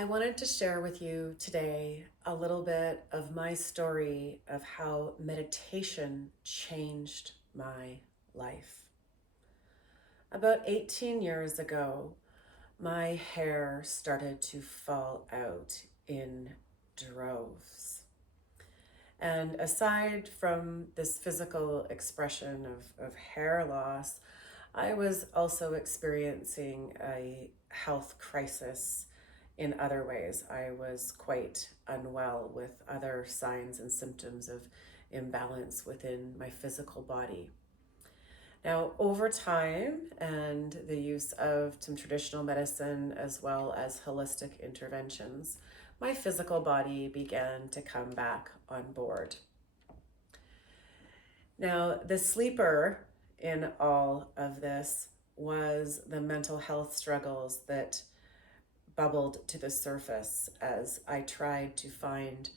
I wanted to share with you today a little bit of my story of how meditation changed my life. About 18 years ago, my hair started to fall out in droves. And aside from this physical expression of hair loss, I was also experiencing a health crisis in other ways. I was quite unwell with other signs and symptoms of imbalance within my physical body. Now, over time and the use of some traditional medicine as well as holistic interventions, my physical body began to come back on board. Now, the sleeper in all of this was the mental health struggles that bubbled to the surface as I tried to find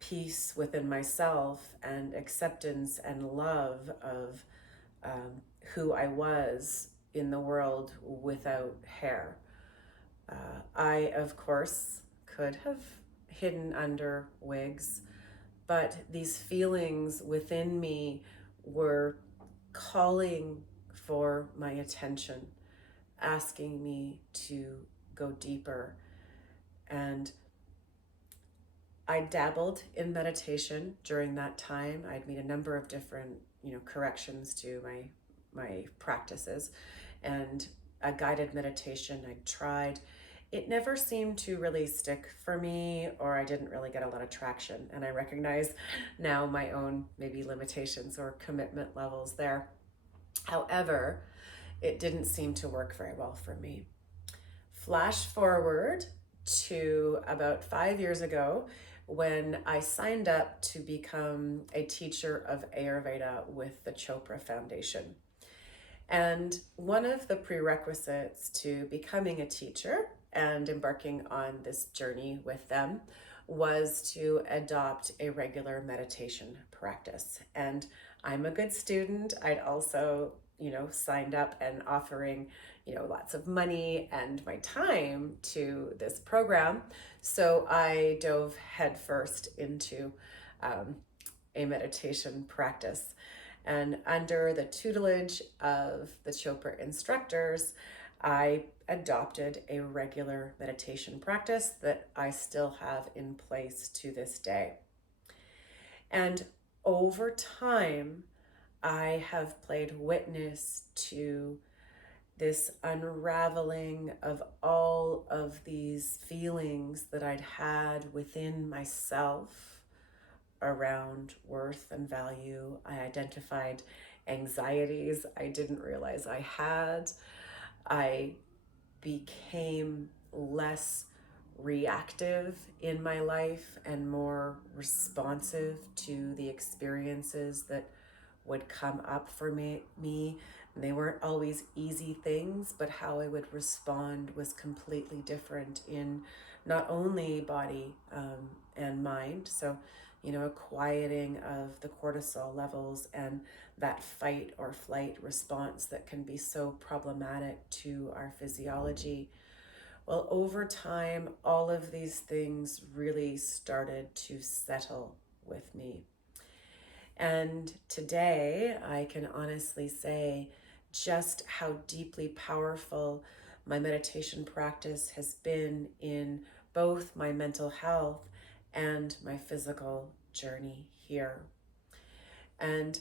peace within myself and acceptance and love of who I was in the world without hair. I, of course, could have hidden under wigs, but these feelings within me were calling for my attention, asking me to go deeper. And I dabbled in meditation during that time. I'd made a number of different, corrections to my practices, and a guided meditation I tried. It never seemed to really stick for me, or I didn't really get a lot of traction. And I recognize now my own maybe limitations or commitment levels there. However, it didn't seem to work very well for me. Flash forward to about 5 years ago when I signed up to become a teacher of Ayurveda with the Chopra Foundation. And one of the prerequisites to becoming a teacher and embarking on this journey with them was to adopt a regular meditation practice. And I'm a good student. I'd also, signed up and offering, lots of money and my time to this program. So I dove headfirst into a meditation practice. And under the tutelage of the Chopra instructors, I adopted a regular meditation practice that I still have in place to this day. And over time, I have played witness to this unraveling of all of these feelings that I'd had within myself around worth and value. I identified anxieties I didn't realize I had. I became less reactive in my life and more responsive to the experiences that would come up for me. They weren't always easy things, but how I would respond was completely different in not only body and mind. So, a quieting of the cortisol levels and that fight or flight response that can be so problematic to our physiology. Well, over time, all of these things really started to settle with me. And today, I can honestly say just how deeply powerful my meditation practice has been in both my mental health and my physical journey here. And,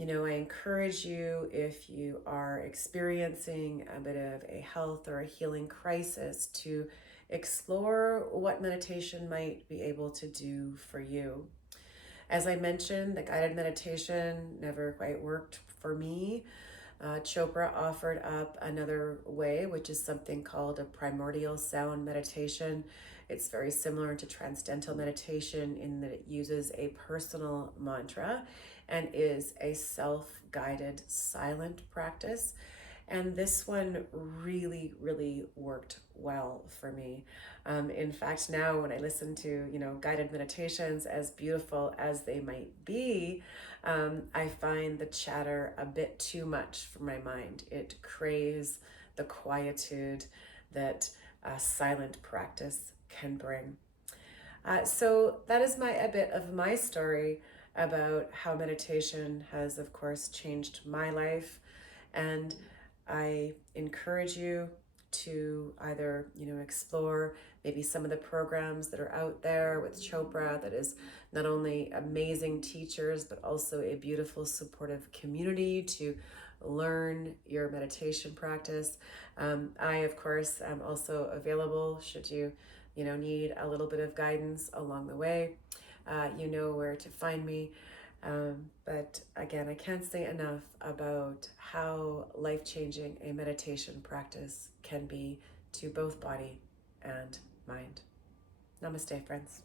I encourage you, if you are experiencing a bit of a health or a healing crisis, to explore what meditation might be able to do for you. As I mentioned, the guided meditation never quite worked for me. Chopra offered up another way, which is something called a primordial sound meditation. It's very similar to transcendental meditation in that it uses a personal mantra and is a self-guided silent practice. And this one really, really worked well for me. In fact, now when I listen to, guided meditations, as beautiful as they might be, I find the chatter a bit too much for my mind. It craves the quietude that silent practice can bring. So that is a bit of my story about how meditation has, of course, changed my life. And I encourage you to either, explore maybe some of the programs that are out there with Chopra, that is not only amazing teachers, but also a beautiful supportive community to learn your meditation practice. I, of course, am also available should you, need a little bit of guidance along the way. You know where to find me. But again, I can't say enough about how life-changing a meditation practice can be to both body and mind. Namaste, friends.